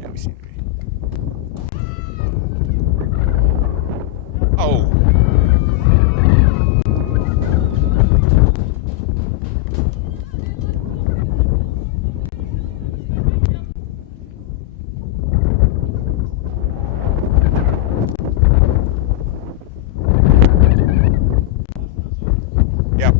Yeah, we seem to be. Oh. Yep.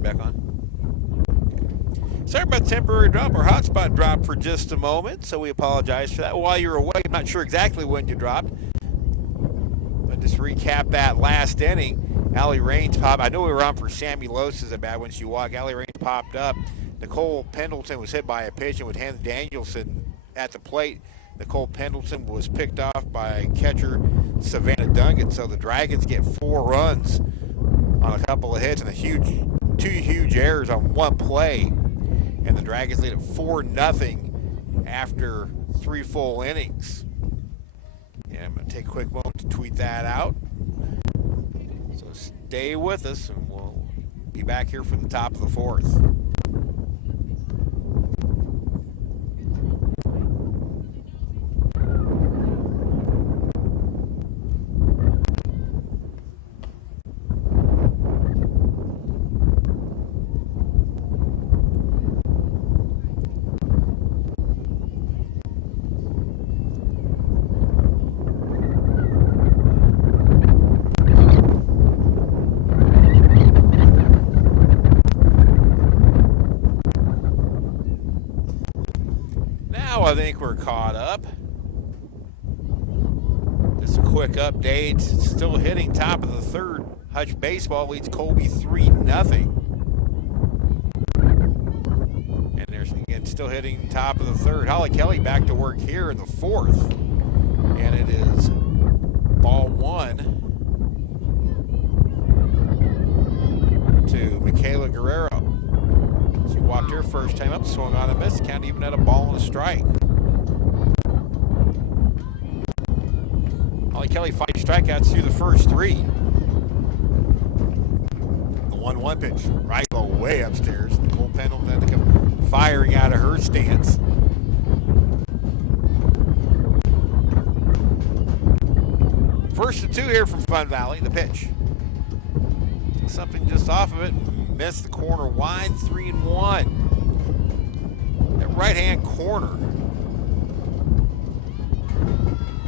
Back on. Sorry about temporary drop. Our hotspot dropped for just a moment, so we apologize for that. While you're away, I'm not sure exactly when you dropped, but just recap that last inning. Allie Raines popped. I know we were on for Sammy Los's a bad when she walked. Allie Raines popped up. Nicole Pendleton was hit by a pitch, and with Hannah Danielson at the plate, Nicole Pendleton was picked off by catcher Savannah Duncan. So the Dragons get 4 runs on a couple of hits and two huge errors on one play. And the Dragons lead at 4-0 after 3 full innings. And I'm going to take a quick moment to tweet that out. So stay with us, and we'll be back here for the top of the 4th. I think we're caught up. Just a quick update. Still hitting top of the 3rd. Hutch Baseball leads Colby 3-0. And there's again still hitting top of the 3rd. Holly Kelly back to work here in the 4th. And it is ball 1 to Michaela Guerrero. She walked her first time up, swung on a miss. Count even at a ball and a strike. Holly Kelly 5 strikeouts through the first 3. The 1-1 pitch, right way upstairs. Nicole Pendleton to come firing out of her stance. First and 2 here from Fun Valley. The pitch. Something just off of it. Missed the corner wide, 3-1. That right-hand corner.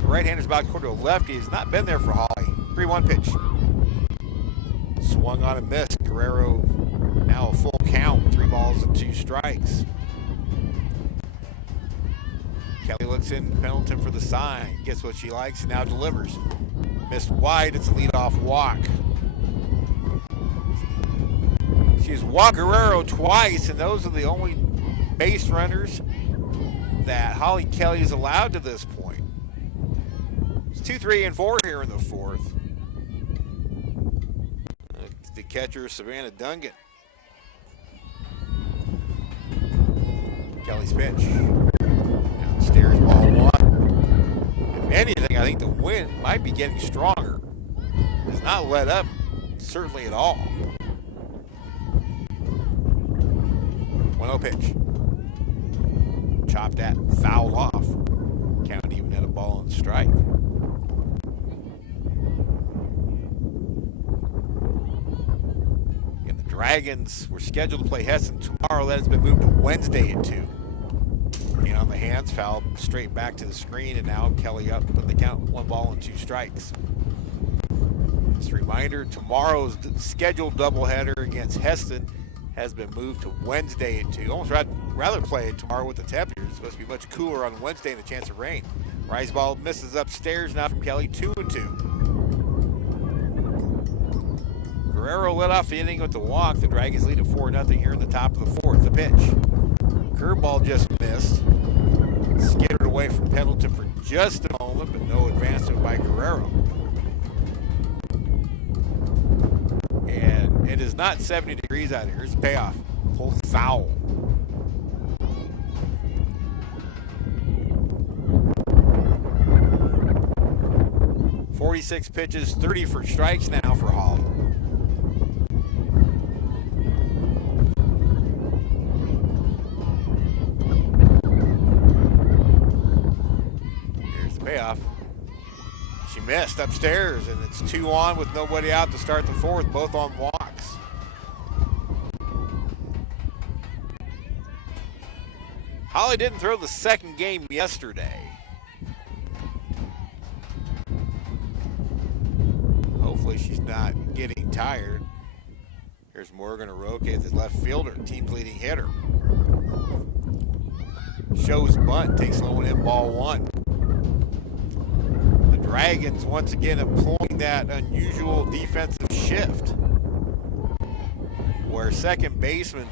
The right-hander's about to go to a lefty. He's not been there for Holly. 3-1 pitch. Swung on and missed. Guerrero now a full count. 3 balls and 2 strikes. Kelly looks in Pendleton for the sign. Gets what she likes and now delivers. Missed wide. It's a leadoff walk. She's walked Guerrero twice, and those are the only base runners that Holly Kelly is allowed to this point. It's 2, 3, and 4 here in the 4th. The catcher, Savannah Duncan. Kelly's pitch. Downstairs, ball 1. If anything, I think the wind might be getting stronger. It's not let up, certainly at all. 1-0 pitch. Chopped that foul off. Count even at a ball and strike. And the Dragons were scheduled to play Hessen tomorrow. That has been moved to Wednesday at 2. And on the hands, foul straight back to the screen, and now Kelly up with the count 1 ball and 2 strikes. Just a reminder, tomorrow's scheduled doubleheader against Heston has been moved to Wednesday at 2. Almost rather play it tomorrow with the temperatures. It's supposed to be much cooler on Wednesday and a chance of rain. Rise ball misses upstairs now from Kelly, 2-2. Guerrero led off the inning with the walk. The Dragons lead at 4-0 here in the top of the 4th. The pitch. Curveball just missed. Skittered away from Pendleton for just a moment, but no advancement by Guerrero. And It is not 70 degrees out here. Here's the payoff. Pull foul. .46 pitches, 30 for strikes now for Holly. Here's the payoff. She missed upstairs, and it's 2 on with nobody out to start the fourth, both on walks. Holly didn't throw the second game yesterday. Hopefully she's not getting tired. Here's Morgan Aroke, the left fielder, team's leading hitter. Shows bunt, takes low and in, ball 1. The Dragons once again employing that unusual defensive shift, where second baseman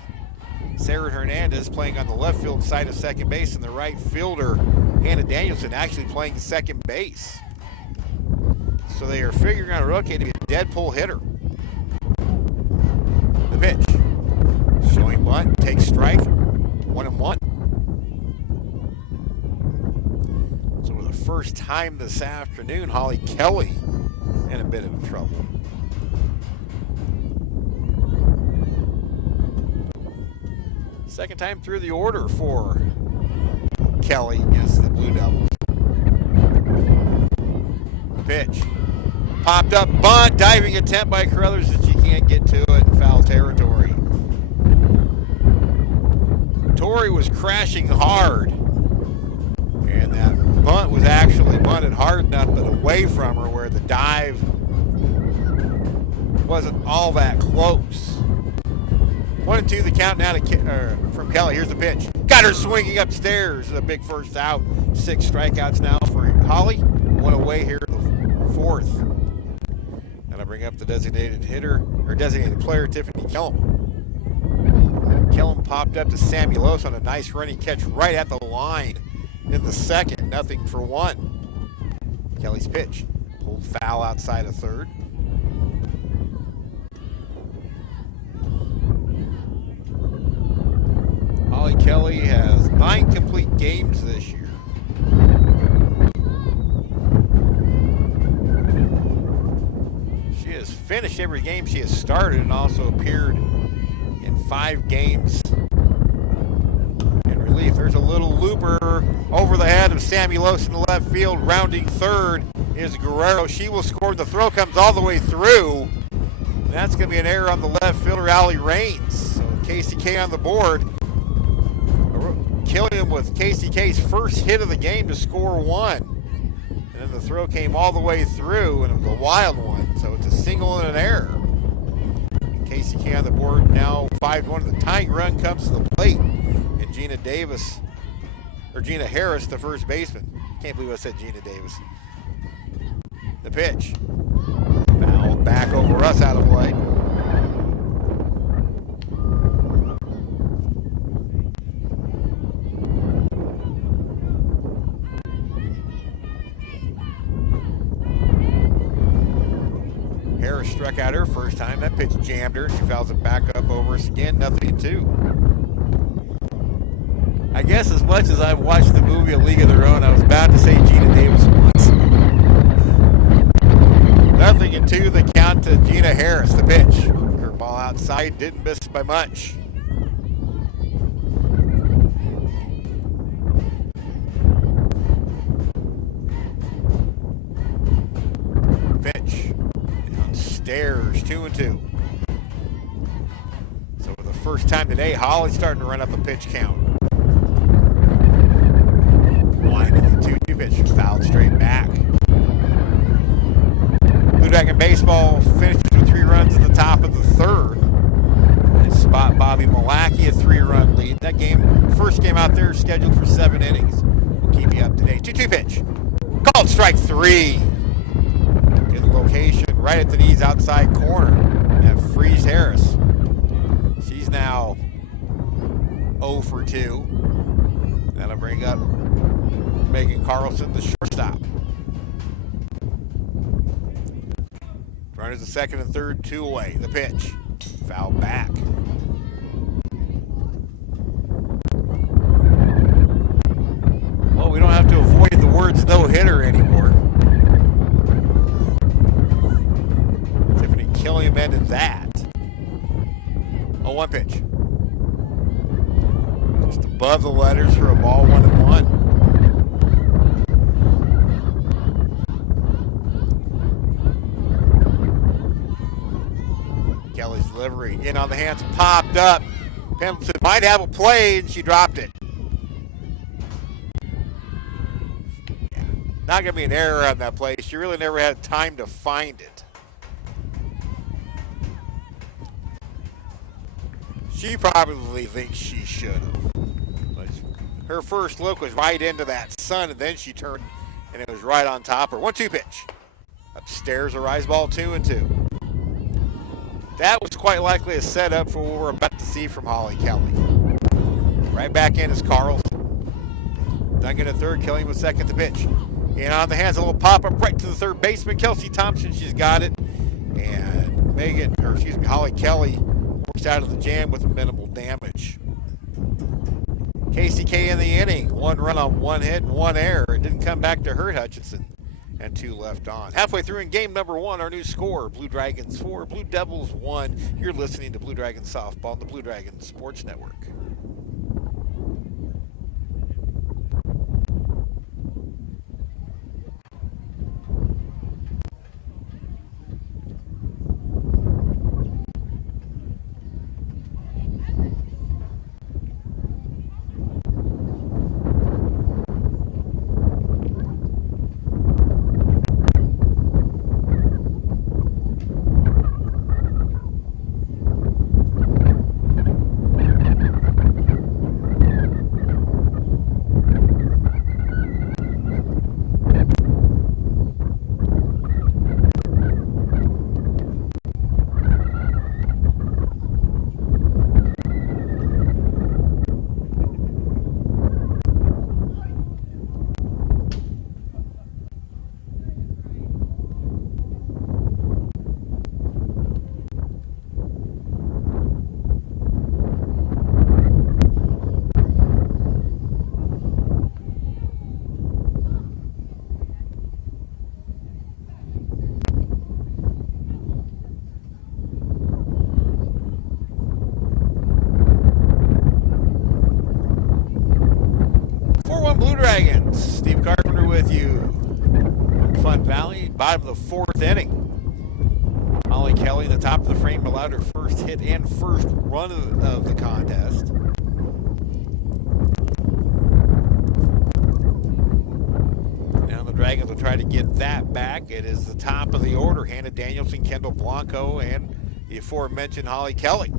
Sarah Hernandez playing on the left field side of second base, and the right fielder Hannah Danielson actually playing second base. So they are figuring out Aroke to be a dead pull hitter. The pitch. Showing bunt, takes strike, 1-1. So for the first time this afternoon, Holly Kelly in a bit of trouble. Second time through the order for Kelly against the Blue Devils. Pitch. Popped up bunt, diving attempt by Carruthers that she can't get to it in foul territory. Tori was crashing hard, and that bunt was actually bunted hard enough but away from her where the dive wasn't all that close. 1-2 the count now to from Kelly. Here's the pitch. Got her swinging upstairs. A big first out. 6 strikeouts now for Holly. 1 away here in the fourth. And I bring up the designated hitter, or designated player, Tiffany Kellum. Kellum popped up to Samuelos on a nice running catch right at the line in the second. 0-1. Kelly's pitch. Pulled foul outside of third. Holly Kelly has 9 complete games this year. She has finished every game she has started and also appeared in 5 games in relief. There's a little looper over the head of Samuelos in the left field. Rounding third is Guerrero. She will score. The throw comes all the way through. And that's going to be an error on the left fielder, Allie Raines. So KCK on the board. Killian with KCK's first hit of the game to score 1. And then the throw came all the way through, and it was a wild one. So it's a single and an error. And KCK on the board now 5-1. The tying run comes to the plate. And Gina Harris, the first baseman. Can't believe I said Gina Davis. The pitch. Foul back over us, out of play. Harris struck out her first time. That pitch jammed her. She fouls it back up over us again. 0-2. I guess as much as I've watched the movie A League of Their Own, I was about to say Gina Davis once. 0-2. The count to Gina Harris. The pitch. Her ball outside. Didn't miss by much. Pitch. Downstairs. 2-2. So for the first time today, Holly's starting to run up a pitch count. Line in the 2-2 pitch. Fouled straight back. Blue Dragon baseball finishes with 3 runs in the top of the third. They spot Bobby Malachy, a 3-run lead. That game, first game out there, scheduled for 7 innings. We'll keep you up to date. 2-2 pitch. Called strike 3. Good location, right at the knees, outside corner. That frees Harris. She's now 0 for 2. That'll bring up Megan Carlson, the shortstop. Runners the second and third, 2 away. The pitch. Foul back. Well, we don't have to avoid the words no-hitter anymore. Tiffany Killiam ended that. 0-1 pitch. Just above the letters for a ball, 1-1. Kelly's delivery in on the hands, popped up. Pendleton might have a play, and she dropped it. Yeah, not going to be an error on that play. She really never had time to find it. She probably thinks she should have. But her first look was right into that sun, and then she turned, and it was right on top of her. 1-2 pitch. Upstairs, a rise ball, 2-2. That was quite likely a setup for what we're about to see from Holly Kelly. Right back in is Carlson. Duncan at third, Killian with second to pitch. In on the hands, a little pop-up right to the third baseman. Kelsey Thompson, she's got it. And Holly Kelly works out of the jam with minimal damage. KCK in the inning. 1 run on 1 hit and 1 error. It didn't come back to hurt Hutchinson. And 2 left on. Halfway through in game number 1, our new score, Blue Dragons 4, Blue Devils 1. You're listening to Blue Dragons Softball on the Blue Dragons Sports Network. Blue Dragons. Steve Carpenter with you from Fun Valley, bottom of the 4th inning. Holly Kelly, the top of the frame, allowed her first hit and first run of the contest. Now the Dragons will try to get that back. It is the top of the order. Hannah Danielson, Kendall Blanco, and the aforementioned Holly Kelly.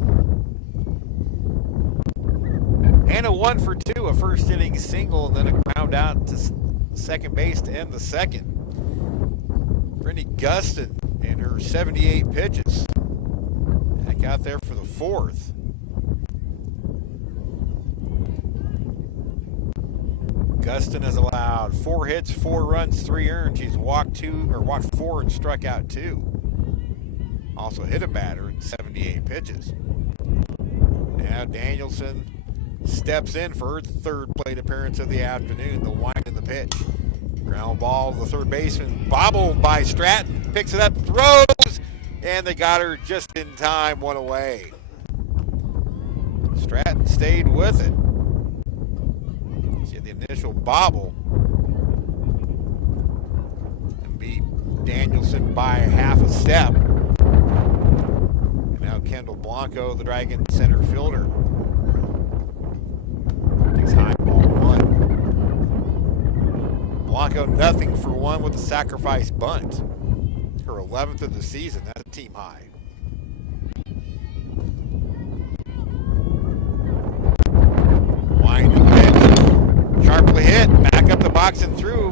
Hannah 1 for 2, a first inning single, and then a ground out to second base to end the second. Brittany Gustin in her 78 pitches. Back out there for the 4th. Gustin has allowed 4 hits, 4 runs, 3 earned. She's walked 4 and struck out 2. Also hit a batter in 78 pitches. Now Danielson steps in for her 3rd plate appearance of the afternoon. The wind in the pitch. Ground ball to the third baseman. Bobbled by Stratton. Picks it up, throws, and they got her just in time. 1 away. Stratton stayed with it. She had the initial bobble and beat Danielson by half a step. And now Kendall Blanco, the Dragon center fielder. High ball 1. Blanco nothing for 1 with the sacrifice bunt. Her 11th of the season. That's a team high. Winding pitch. Sharply hit. Back up the box and through.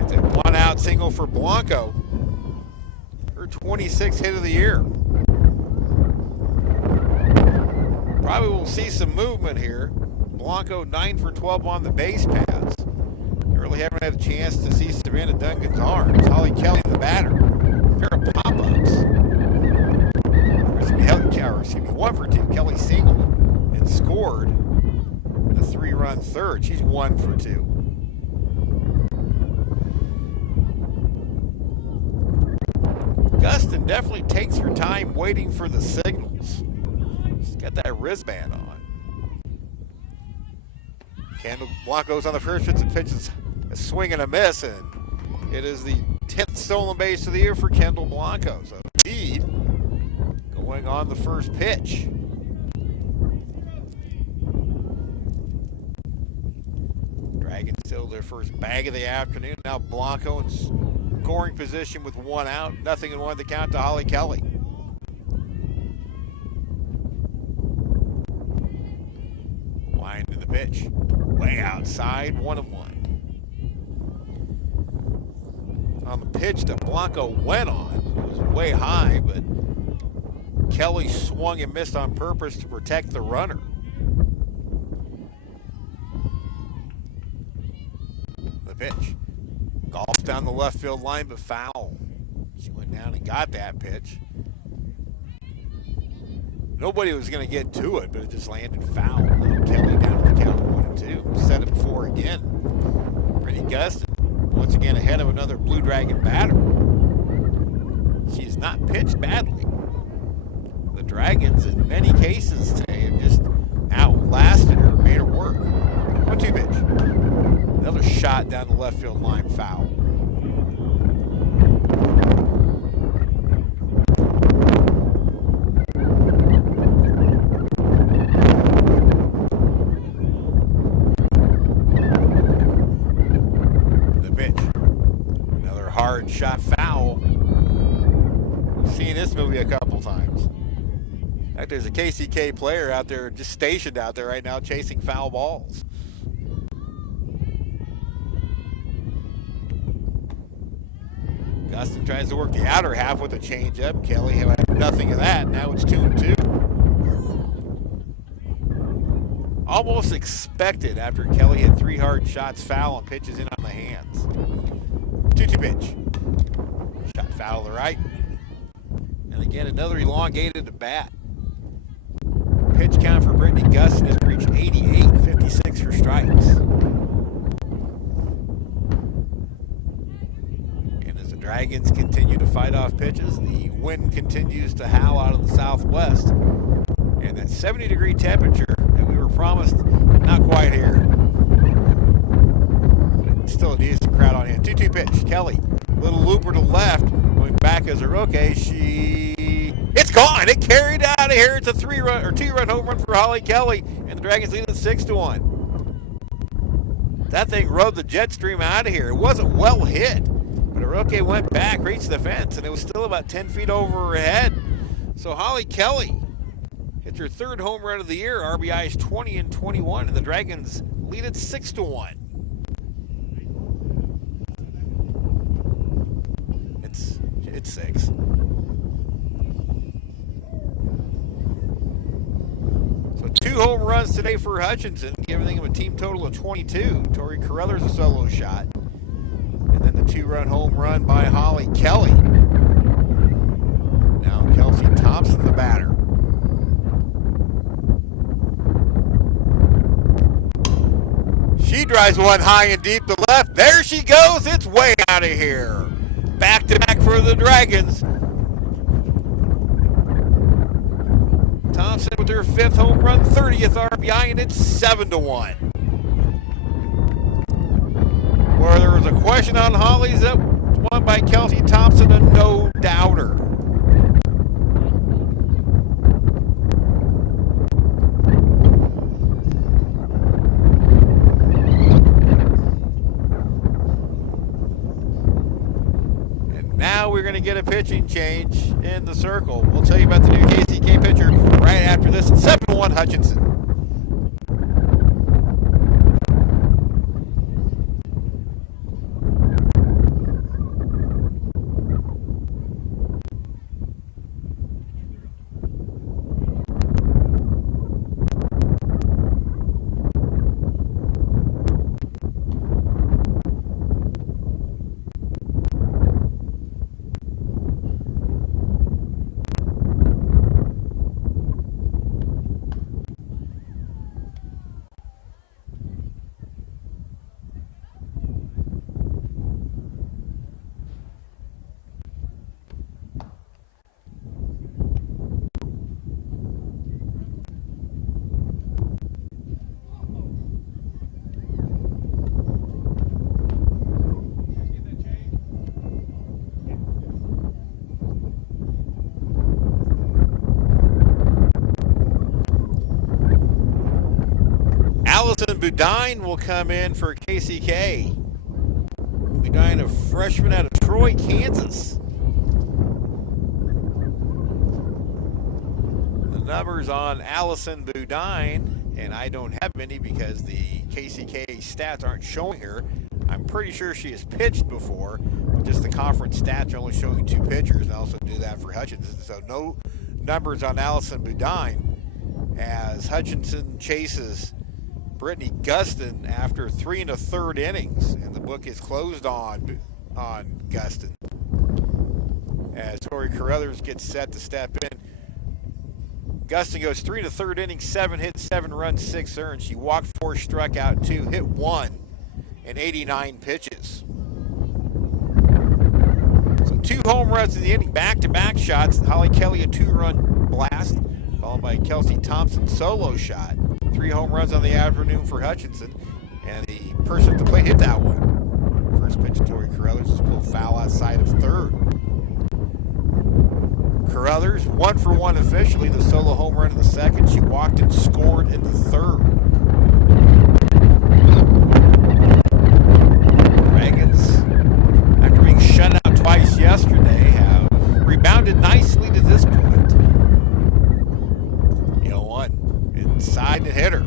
It's a 1-out single for Blanco. Her 26th hit of the year. Probably will see some movement here. Blanco 9 for 12 on the base paths. You really haven't had a chance to see Savannah Duncan's arms. Holly Kelly, the batter. A pair of pop-ups. 1 for 2. Kelly singled and scored the 3-run third. She's 1 for 2. Gustin definitely takes her time waiting for the signals. She's got that wristband on. Kendall Blanco's on the first pitch and pitches a swing and a miss, and it is the 10th stolen base of the year for Kendall Blanco. So lead going on the first pitch. Dragons still their first bag of the afternoon. Now Blanco in scoring position with 1 out. 0-1 the count to Holly Kelly. Wind to the pitch. Way outside, 1-1. On the pitch that Blanco went on, it was way high, but Kelly swung and missed on purpose to protect the runner. The pitch. Golfs down the left field line, but foul. She went down and got that pitch. Nobody was going to get to it, but it just landed foul. Kelly down to the count of 1-2. Set it for again. Brittany Gustin once again ahead of another Blue Dragon batter. She has not pitched badly. The Dragons, in many cases today, have just outlasted her, made her work. 1-2 pitch. Another shot down the left field line, foul. Hard shot, foul. We've seen this movie a couple times. In fact, there's a KCK player out there, just stationed out there right now, chasing foul balls. Gustin tries to work the outer half with a changeup. Kelly had nothing of that. Now it's 2-2. Almost expected after Kelly had 3 hard shots, foul, and pitches in on the hands. 2-2 pitch. Shot foul to the right. And again, another elongated at bat. Pitch count for Brittany Gustin has reached 88, 56 for strikes. And as the Dragons continue to fight off pitches, the wind continues to howl out of the southwest. And that 70-degree temperature that we were promised, not quite here. Still a decent crowd on hand. 2-2 pitch. Kelly, little looper to left, going back as a rookie. It's gone. It carried out of here. It's a 2-run home run for Holly Kelly, and the Dragons lead it 6-1. That thing rode the jet stream out of here. It wasn't well hit, but a rookie went back, reached the fence, and it was still about 10 feet over her head. So Holly Kelly hits her 3rd home run of the year. RBI is 20 and 21, and the Dragons lead it 6-1. It's 6. So 2 home runs today for Hutchinson, giving them a team total of 22. Tori Carruthers a solo shot. And then the 2-run home run by Holly Kelly. Now Kelsey Thompson, the batter. She drives one high and deep to left. There she goes. It's way out of here. Back-to-back for the Dragons. Thompson with her 5th home run, 30th RBI, and it's 7-1. Where there was a question on Holly's, that one by Kelsey Thompson, a no-doubter. Now we're going to get a pitching change in the circle. We'll tell you about the new KCK pitcher right after this. 7-1 Hutchinson. Allison Budine will come in for KCK. Budine, a freshman out of Troy, Kansas. The numbers on Allison Budine, and I don't have any because the KCK stats aren't showing here. I'm pretty sure she has pitched before, but just the conference stats are only showing 2 pitchers, and also do that for Hutchinson. So no numbers on Allison Budine as Hutchinson chases Brittany Gustin after 3 1/3 innings, and the book is closed on Gustin as Tori Carruthers gets set to step in. Gustin goes 3 1/3 innings, 7 hits, 7 runs, 6 earned. She walked 4, struck out 2, hit 1 in 89 pitches. So 2 home runs in the inning, back-to-back shots. Holly Kelly a 2-run blast, followed by Kelsey Thompson solo shot. 3 home runs on the afternoon for Hutchinson, and the person at the plate hit that one. First pitch, Tori Carruthers is pulled foul outside of third. Carruthers 1 for 1 officially, the solo home run in the second. She walked and scored in the third. Dragons, after being shut out twice yesterday, have rebounded nicely to this point. 0-1 inside the hitter.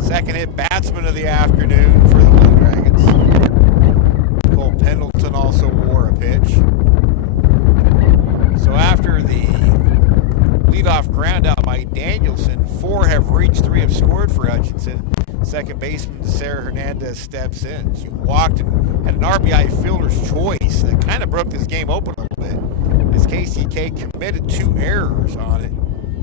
Second hit batsman of the afternoon for the Blue Dragons. Cole Pendleton also wore a pitch. So after the leadoff ground out by Danielson, 4 have reached, 3 have scored for Hutchinson. Second baseman Sarah Hernandez steps in. She walked and had an RBI fielder's choice that kind of broke this game open a little bit, as KCK committed 2 errors on it.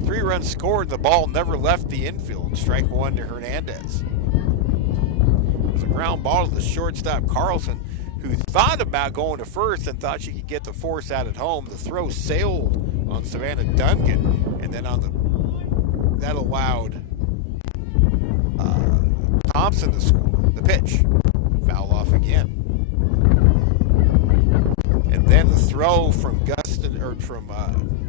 3 runs scored, the ball never left the infield. Strike 1 to Hernandez. It was a ground ball to the shortstop Carlson, who thought about going to first and thought she could get the force out at home. The throw sailed on Savannah Duncan, and then that allowed Thompson to score. The pitch, foul off again. And then the throw from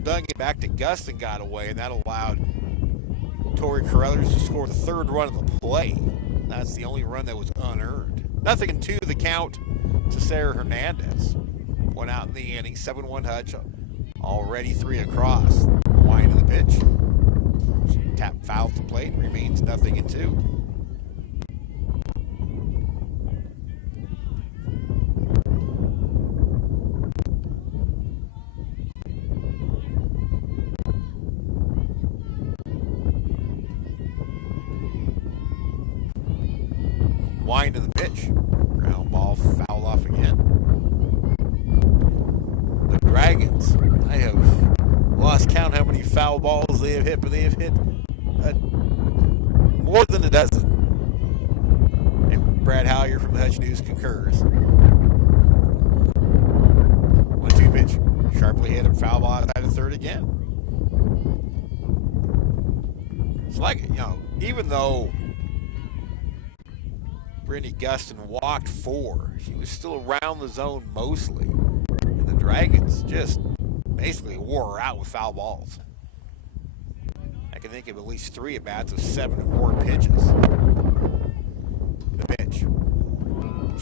Duncan back to Gustin got away, and that allowed Tori Carruthers to score the 3rd run of the play. That's the only run that was unearned. 0-2 the count to Sarah Hernandez. 1 out in the inning, 7-1 Hutch, already 3 across. Wind of the pitch. Tap foul at the plate, remains 0-2. Wind of the pitch. Ground ball, foul off again. The Dragons, I have lost count how many foul balls they have hit, but they have hit more than a dozen. And Brad Howyer from the Hutch News concurs. 1-2 pitch. Sharply hit him, foul ball outside of third again. It's like, even though Brittany Gustin walked 4, she was still around the zone mostly. And the Dragons just basically wore her out with foul balls. I can think of at least 3 at-bats of 7 or more pitches. The pitch.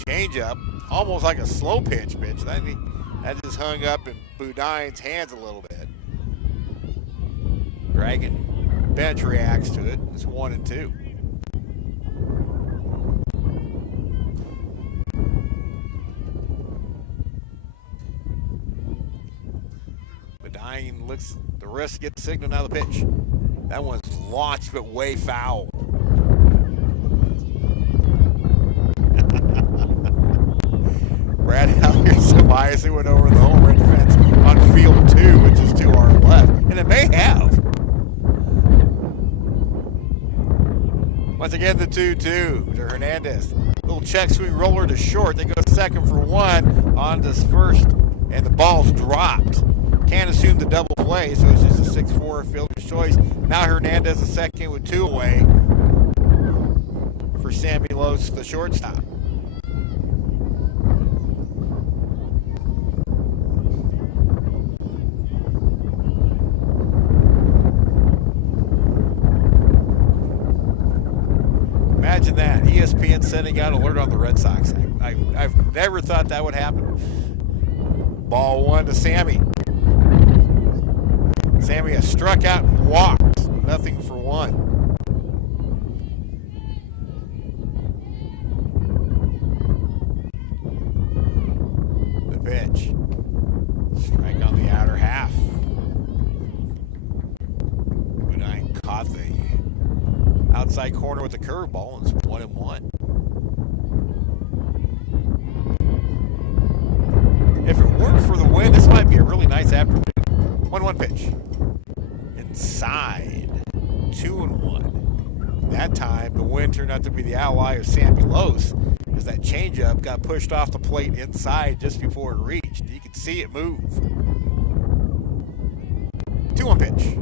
Change up, almost like a slow pitch. That just hung up in Budine's hands a little bit. Dragon bench reacts to it. It's 1-2. Budine looks, the wrist gets signaled, now the pitch. That one's launched but way foul. Brad Howyer wisely went over the home run fence on field 2, which is to our left, and it may have. Once again, the 2-2 to Hernandez. Little check swing roller to short. They go second for 1 on this first, and the ball's dropped. Can't assume the double play, so it's just a 6-4 fielder's choice. Now Hernandez a second with 2 away for Sammy Los, the shortstop. Imagine that. ESPN sending out alert on the Red Sox. I've never thought that would happen. Ball one to Sammy. Sammy has struck out and walked. Nothing for one. The pitch. Strike on the outer half. Budine caught the outside corner with the curveball, and it's 1-1. If it weren't for the wind, this might be a really nice afternoon. 1-1 pitch. Inside. 2-1. That time, the wind turned out to be the ally of Sammy Los, as that changeup got pushed off the plate inside just before it reached. You could see it move. 2-1 pitch.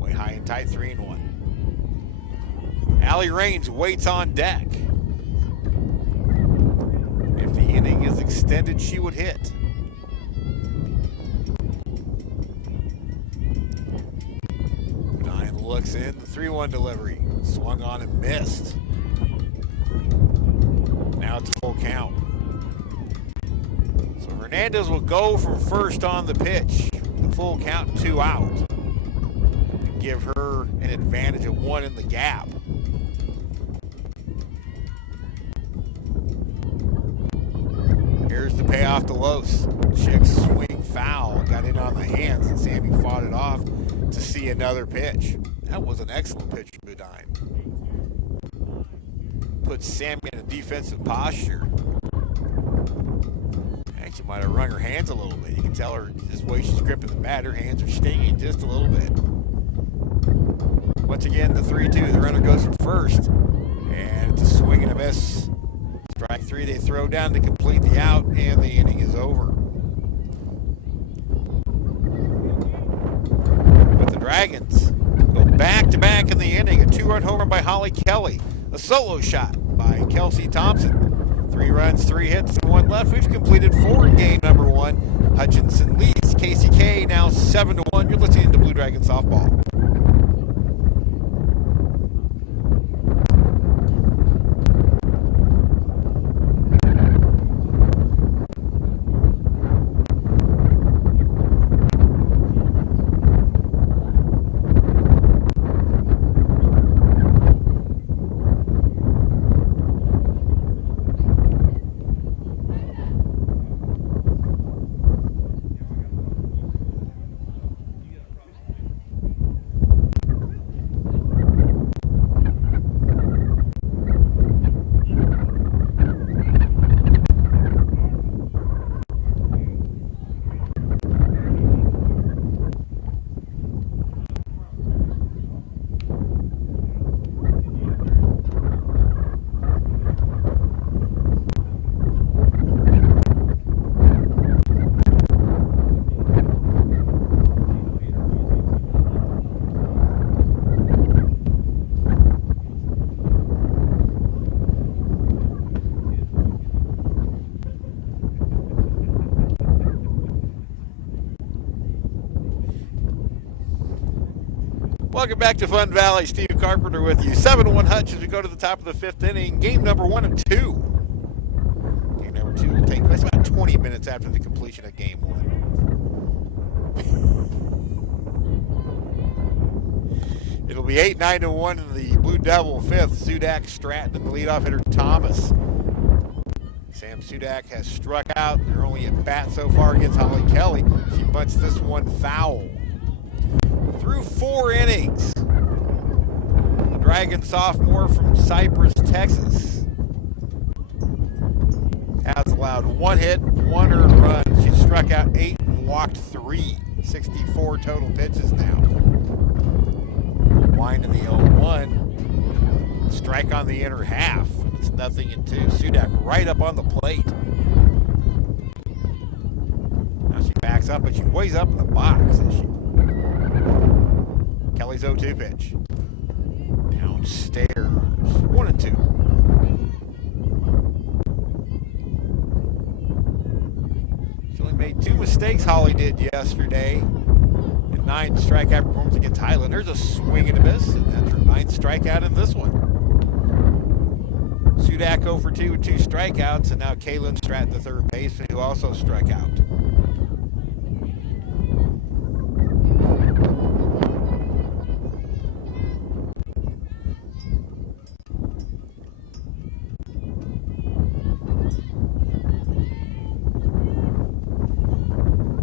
Way high and tight, 3-1. Allie Raines waits on deck. If the inning is extended, she would hit. Budine looks in, the 3-1 delivery. Swung on and missed. Now it's a full count. So Hernandez will go from first on the pitch. The full count, 2 out. Give her an advantage of 1 in the gap. Here's the payoff to Los. Chick swing foul, got in on the hands, and Sammy fought it off to see another pitch. That was an excellent pitch from Budine. Puts Sammy in a defensive posture. Actually might have wrung her hands a little bit. You can tell her just the way she's gripping the bat, her hands are stinging just a little bit. Once again, the 3-2. The runner goes from first, and it's a swing and a miss. Strike 3, they throw down to complete the out, and the inning is over. But the Dragons go back-to-back in the inning. A 2-run home run by Holly Kelly. A solo shot by Kelsey Thompson. 3 runs, 3 hits, and 1 left. We've completed 4 in game number 1. Hutchinson leads KCK now 7-1. You're listening to Blue Dragon Softball. Welcome back to Fun Valley. Steve Carpenter with you. 7-1 Hutch as we go to the top of the 5th inning. Game number 1 of 2. Game number 2 will take place about 20 minutes after the completion of game 1. It'll be 8-9-1 in the Blue Devil 5th. Sudak, Stratton, and the leadoff hitter Thomas. Sam Sudak has struck out. They're only at bat so far against Holly Kelly. She bunts this one foul. Through 4 innings, the Dragon sophomore from Cypress, Texas, has allowed 1 hit, 1 earned run. She struck out 8 and walked 3. 64 total pitches now. Wind in the 0-1. Strike on the inner half. It's 0-2. Sudak right up on the plate. Now she backs up, but she weighs up in the box, as she Kelly's 0-2 pitch. Downstairs. 1-2. She only made 2 mistakes, Holly did yesterday. In 9 strikeout performance against Highland. There's a swing and a miss, and that's her 9th strikeout in this one. Sudak 0 for 2 with 2 strikeouts, and now Kalen Stratton, the third baseman, who also struck out.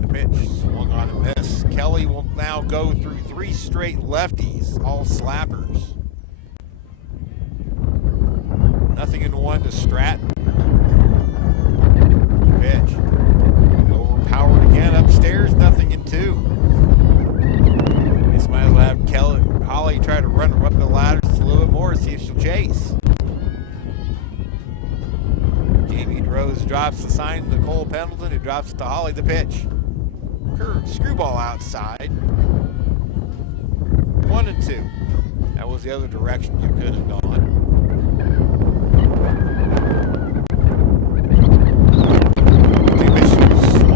The pitch swung on and missed. Kelly will now go through 3 straight lefties, all slappers. Nothing in 1 to Stratton. Pitch. Overpowered again upstairs, nothing in 2. This might as well have Holly try to run up the ladder just a little bit more, see if she'll chase. Jamie Rose drops the sign to Nicole Pendleton, who drops it to Holly. The pitch. Curve, screwball outside. 1 and 2. That was the other direction you could have gone.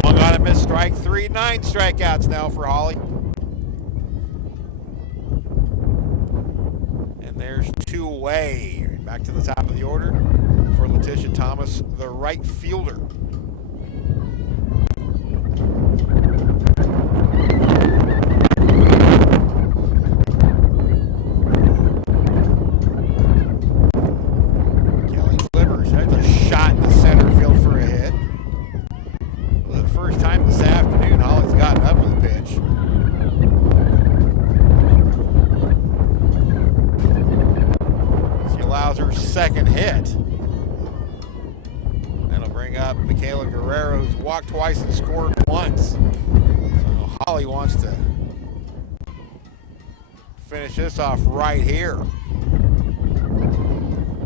Swung on a missed strike 3, 9 strikeouts now for Holly. And there's 2 away. Back to the top of the order for Letitia Thomas, the right fielder. Kelly delivers. That's a shot in the center field for a hit. For the first time this afternoon, Holly's gotten up with a pitch. She allows her second hit. That'll bring up Michaela Guerrero, who's walked twice and scored once. So Holly wants to finish this off right here.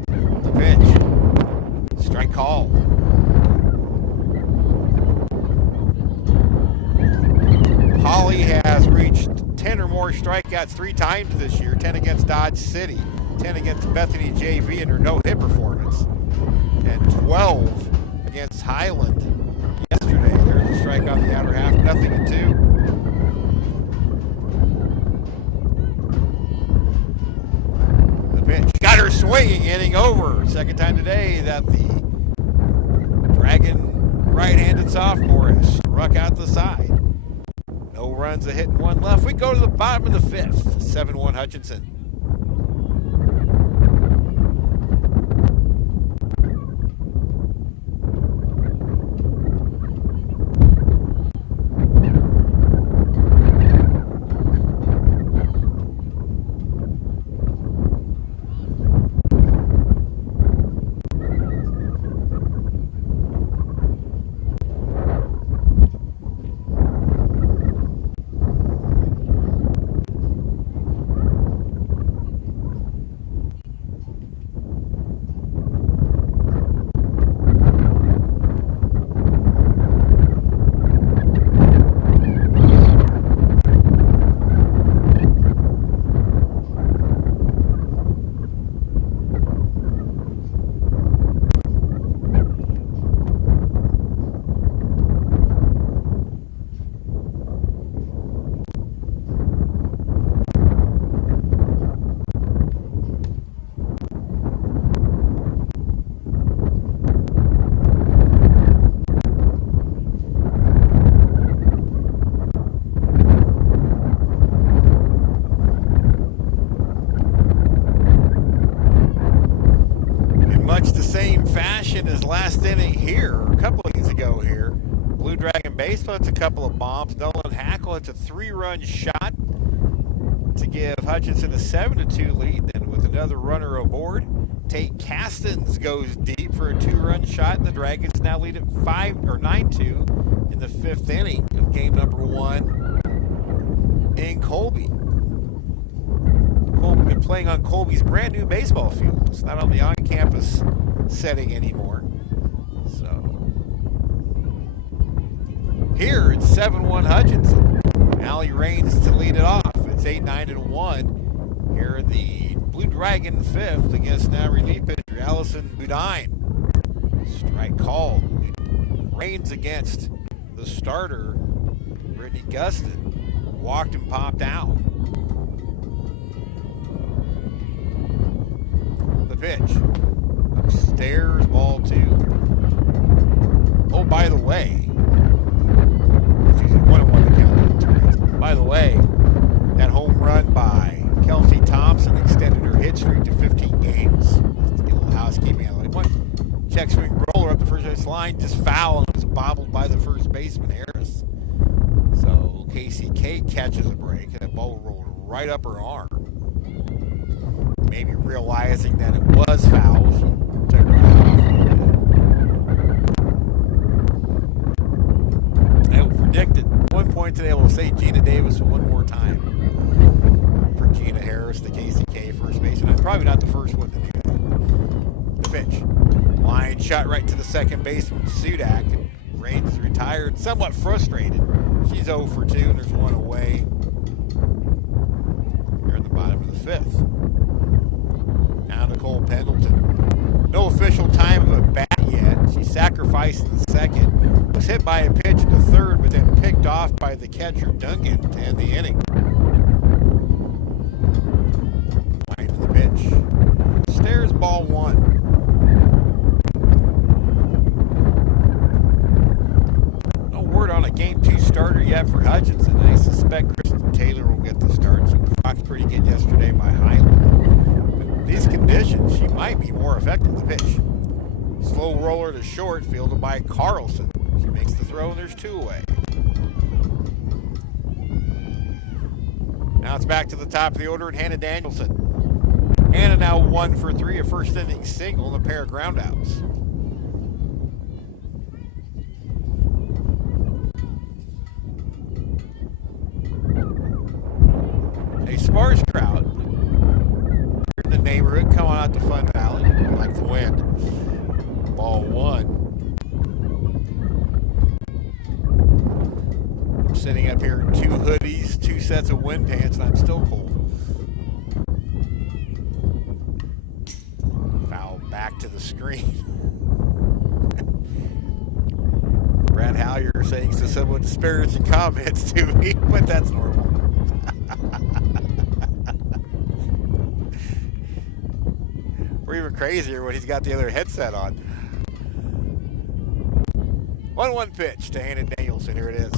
The pitch. Strike call. Holly has reached 10 or more strikeouts 3 times this year. 10 against Dodge City, 10 against Bethany JV in her no-hit performance, and 12 against Highland yesterday. There's a strike on the outer half, nothing in 2. The pitch. Got her swinging, inning over. Second time today that the Dragon right-handed sophomore has struck out the side. No runs, a hit and 1 left. We go to the bottom of the 5th. 7-1 Hutchinson. Much the same fashion as last inning here, a couple of innings ago here. Blue Dragon baseball, it's a couple of bombs. Nolan Hackle, it's a 3-run shot to give Hutchinson a 7-2 lead. And with another runner aboard, Tate Castens goes deep for a 2-run shot, and the Dragons now lead at 9-2 in the 5th inning of game number 1 in Colby. Colby been playing on Colby's brand new baseball field. It's not on the on-campus setting anymore. So here it's 7-1 Hutchinson. Allie Raines to lead it off. It's 8-9-1 here in the Blue Dragon 5th against now relief pitcher Allison Budine. Strike called. Raines against the starter Brittany Gustin. Walked and popped out. The pitch. Stairs, ball 2. Oh, by the way, excuse me, 1-1 to count. By the way, that home run by Kelsey Thompson extended her hit streak to 15 games. A little housekeeping out of the way. One check swing roller up the first base line, just foul, and it was bobbled by the first baseman, Harris. So Casey Kate catches a break, and that ball rolled right up her arm. Maybe realizing that it was foul, she took her off. I will predict at one point today, we'll say Gina Davis one more time for Gina Harris, the KCK first baseman. I'm probably not the first one to do that. The pitch. Line shot right to the second baseman, Sudak. And Raines is retired, somewhat frustrated. She's 0 for 2, and there's one away. Here in the bottom of the 5th. Now Nicole Pendleton. No official time of a bat yet. She sacrificed in the second. Was hit by a pitch in the third, but then picked off by the catcher, Duncan, to end the inning. Line to the pitch. Stairs, ball 1. No word on a game 2 starter yet for Hutchinson. I suspect Kristen Taylor will get the start. She was rocked pretty good yesterday by Highland. These conditions, she might be more effective. The pitch. Slow roller to short, fielded by Carlson. She makes the throw, and there's 2 away. Now it's back to the top of the order, and Hannah Danielson. Hannah now 1 for 3, a first inning single, and a pair of groundouts. A sparse crowd in the neighborhood, come on out to Fun Valley. Like the wind. Ball 1. I'm sitting up here in 2 hoodies, 2 sets of wind pants, and I'm still cold. Foul back to the screen. Brad Hallier saying some somewhat disparaging comments to me, but that's normal. Or even crazier when he's got the other headset on. 1-1 pitch to Hannah Danielson. Here it is.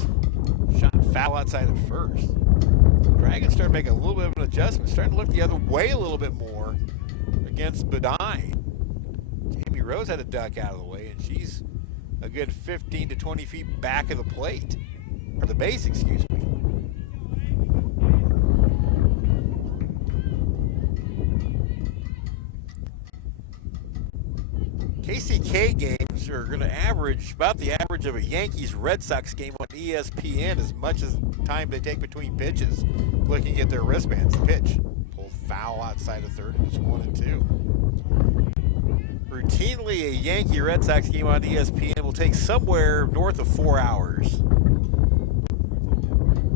Shot foul outside of first. The Dragons started making a little bit of an adjustment, starting to look the other way a little bit more against Bedine. Jamie Rose had a duck out of the way, and she's a good 15 to 20 feet back of the plate. Or the base, excuse me. KCK games are going to average about the average of a Yankees-Red Sox game on ESPN, as much as time they take between pitches, looking at their wristbands. The pitch. Pulled foul outside of third, and it's 1-2. Routinely, a Yankee-Red Sox game on ESPN will take somewhere north of 4 hours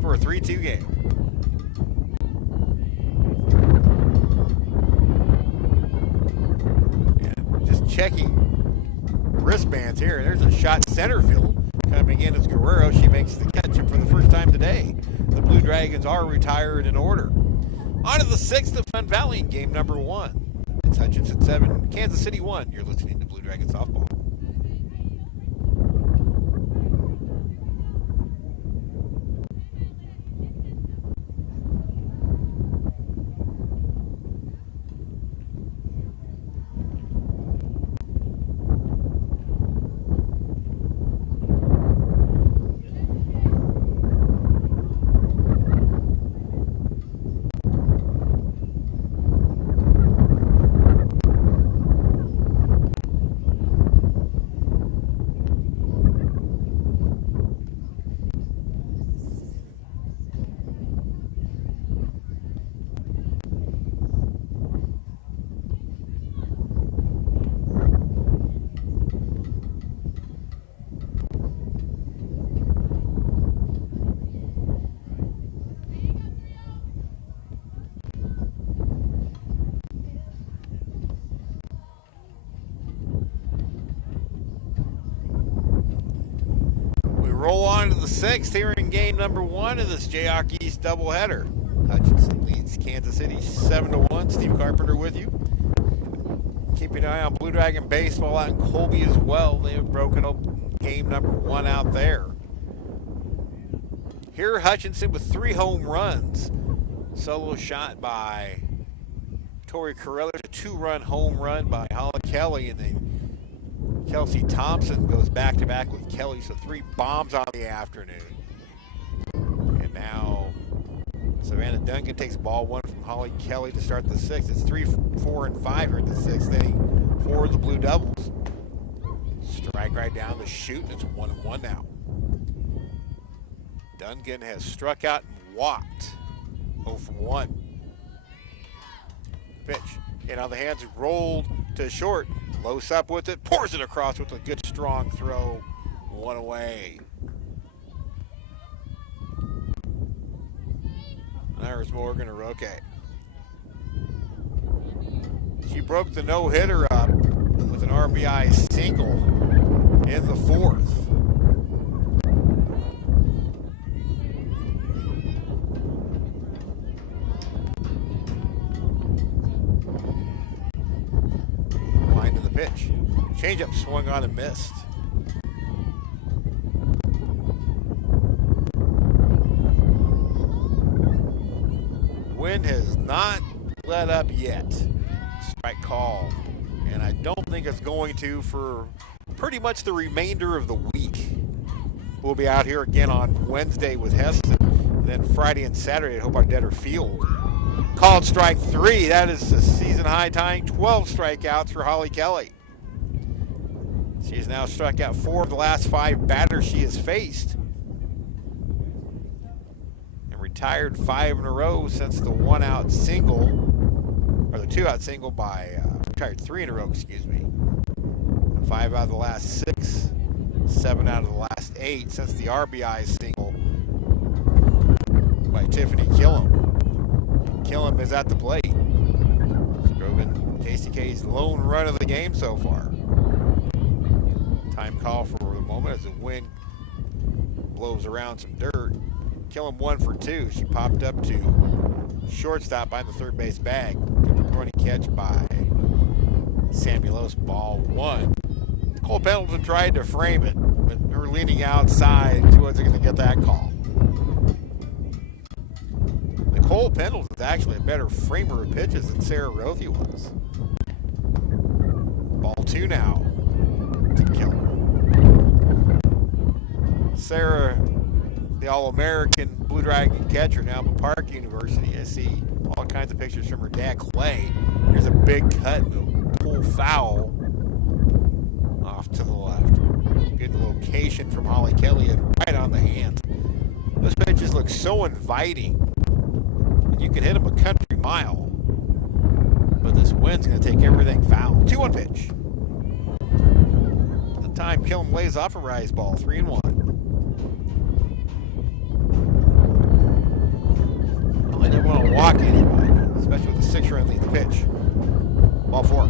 for a 3-2 game. And just checking wristbands here. There's a shot center field coming in as Guerrero. She makes the catch for the first time today. The Blue Dragons are retired in order. On to the 6th of Fun Valley in game number 1. It's Hutchinson 7, Kansas City 1. You're listening to Blue Dragon Softball. Roll on to the 6th here in game number 1 of this Jayhawk East doubleheader. Hutchinson leads Kansas City 7-1. Steve Carpenter with you. Keeping an eye on Blue Dragon baseball out in Colby as well. They have broken open game number 1 out there. Here, Hutchinson with 3 home runs. Solo shot by Tori Carruthers, a 2-run home run by Holly Kelly, and then Kelsey Thompson goes back-to-back with Kelly, so 3 bombs on the afternoon. And now Savannah Duncan takes ball 1 from Holly Kelly to start the 6th. It's 3, 4, and 5 here in the 6th inning for the Blue Devils. Strike right down the chute, and it's 1-1 now. Duncan has struck out and walked. 0 for 1. Pitch. And on the hands, rolled to short. Los up with it, pours it across with a good strong throw. 1 away. There's Morgan Aroke. She broke the no-hitter up with an RBI single in the 4th. Line to the pitch. Changeup swung on and missed. Wind has not let up yet. Strike call. And I don't think it's going to for pretty much the remainder of the week. We'll be out here again on Wednesday with Heston. And then Friday and Saturday at Hope Ardetta Field. Called strike 3. That is a season high, tying 12 strikeouts for Holly Kelly. She has now struck out 4 of the last 5 batters she has faced. Retired 5 in a row since the 1-out single, or the 2-out single by, retired 3 in a row, excuse me. 5 out of the last 6, 7 out of the last 8 since the RBI single by Tiffany Killam. Killam is at the plate. It's been KCK's lone run of the game so far. Time call for the moment as the wind blows around some dirt. Killam 1 for 2. She popped up to shortstop behind the third base bag. Good running catch by Samuelos. Ball 1. Nicole Pendleton tried to frame it, but her leaning outside, she wasn't going to get that call. Nicole Pendleton is actually a better framer of pitches than Sarah Rothy was. Ball 2 now to Killam. Sarah, the All-American Blue Dragon catcher, now at Park University. I see all kinds of pictures from her dad, Clay. Here's a big cut, a pull foul off to the left. Good location from Holly Kelly and right on the hand. Those pitches look so inviting. You can hit them a country mile. But this wind's going to take everything foul. 2-1 pitch. At the time, Killam lays off a rise ball. 3-1. They didn't want to walk anybody, especially with a 6-run lead. The pitch. Ball 4.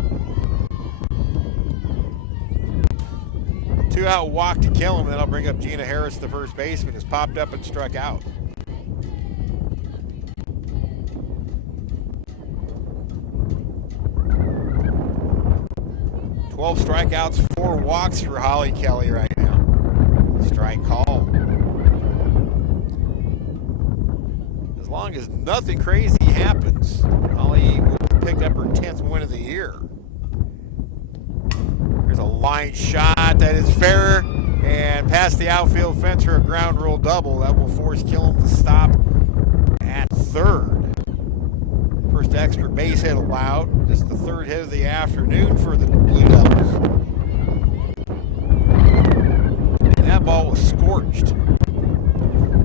2-out walk to Killam, and then I'll bring up Gina Harris, the first baseman, who's popped up and struck out. Twelve strikeouts, 4 walks for Holly Kelly right now. Strike call. As long as nothing crazy happens, Holly will pick up her 10th win of the year. There's a line shot that is fair and past the outfield fence for a ground rule double. That will force Killam to stop at third. First extra base hit allowed. This is the 3rd hit of the afternoon for the Blue Devils. And that ball was scorched.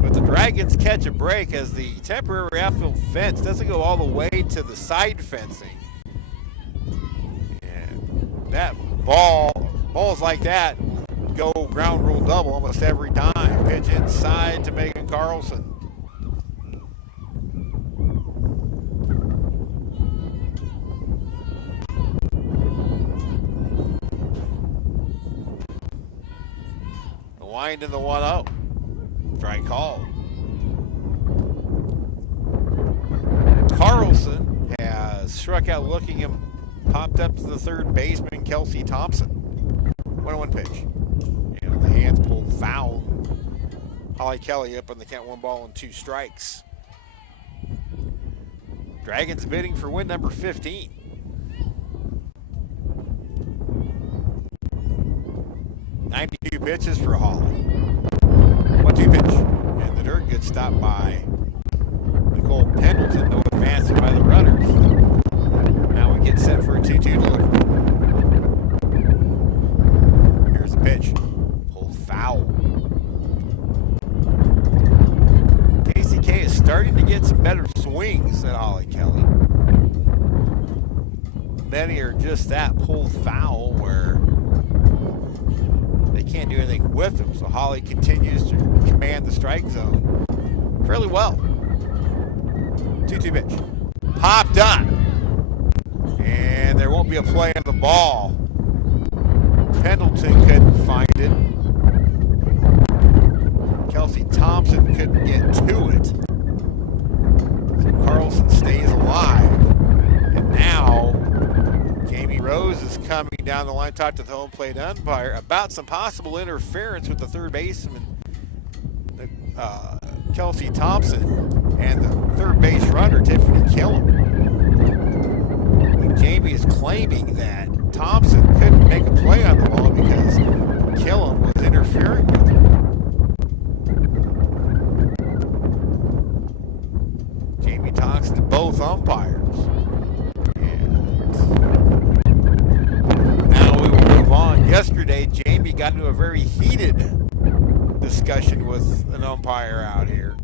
But the Dragons catch a break as the temporary outfield fence doesn't go all the way to the side fencing. And that balls like that go ground rule double almost every time. Pitch inside to Megan Carlson. The wind in the 1-0. Strike call. Carlson has struck out looking him popped up to the third baseman, Kelsey Thompson. 1-1 pitch. And on the hands pulled foul. Holly Kelly up on the count, 1 ball and 2 strikes. Dragons bidding for win number 15. .92 pitches for Holly. 1-2 pitch. And the dirt gets stopped by Nicole Pendleton. No advancing by the runners. Now we get set for a 2-2 delivery. Here's the pitch. Pulled foul. KCK is starting to get some better swings than Holly Kelly. Many are just that, pulled foul, where they can't do anything with them. So Holly continues to command the strike zone fairly well. 2-2 pitch. Popped up. And there won't be a play on the ball. Pendleton couldn't find it. Kelsey Thompson couldn't get to it. So Carlson stays alive. And now Jamie Rose is coming down the line, talked to the home plate umpire about some possible interference with the third baseman, Kelsey Thompson, and the third base runner, Tiffany Killam. And Jamie is claiming that Thompson couldn't make a play on the ball because Killam was interfering with him. Jamie talks to both umpires. Yesterday, Jamie got into a very heated discussion with an umpire out here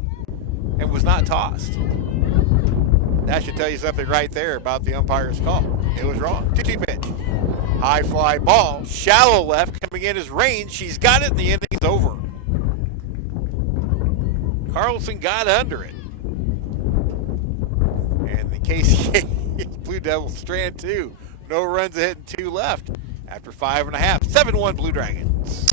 and was not tossed. That should tell you something right there about the umpire's call. It was wrong. 2-2 pitch. High fly ball. Shallow left coming in his range. She's got it and the inning's over. Carlson got under it. And the KCA Blue Devils strand 2. No runs ahead and 2 left. After 5.5, 7-1 Blue Dragons.